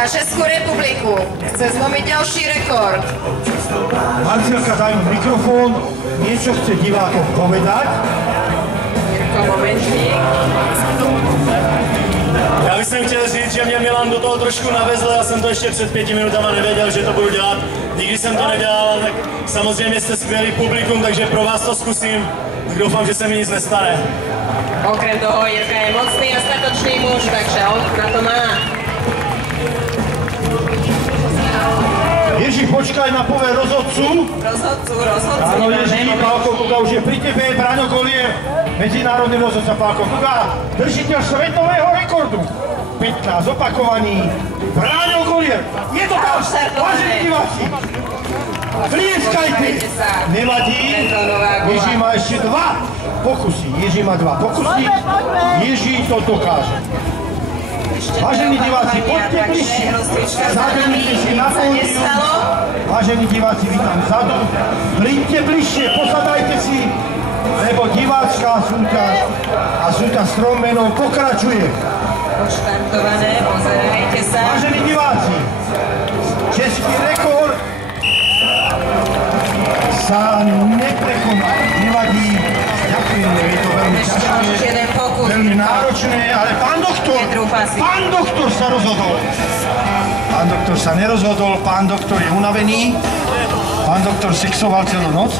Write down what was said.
Za Českú republiku chce zlomiť ďalší rekord. Marcelka, daj mu mikrofón, niečo chce divákom povedať. Jirko, momentník. Já bych chtěl říct, že mě Milan do toho trošku navezl, já jsem to ještě před 5 minutama nevěděl, že to budu dělat. Nikdy jsem to nedělal, tak samozřejmě jste skvělý publikum, takže pro vás to zkusím. Doufám, že se mi nic nestane. Okrem toho Jirka je mocný a statočný muž, takže on na to má. Ježi, počkaj na poved rozhodcu. Rozhodcu. Áno, Ježi, Pálko Kuga už je pri tebe, Braňo Golier, medzinárodný rozhodca Pálko Kuga, držiteľ svetového rekordu. 15 opakovaní, Braňo Golier. Je to tam, vážení diváci. Tlieskajte. Nevadí, Ježi má ešte 2 pokusy. Ježi má 2 pokusy, Ježi to dokáže. Vážení diváci, poďte bližšie, zahrnite si na pódium. Vážení diváci, vítam vzadu. Príďte bližšie, posadajte si, lebo divácká súťaž a súťaž strongmanov pokračuje. Odštartované, pozerajte sa. Vážení diváci, český rekord sa neprekoná, nevadí. Ďakujem, je to veľmi ťažké, veľmi náročné, ale pán doktor sa rozhodol. Pán doktor sa nerozhodol, pán doktor je unavený, pán doktor sexoval celú noc.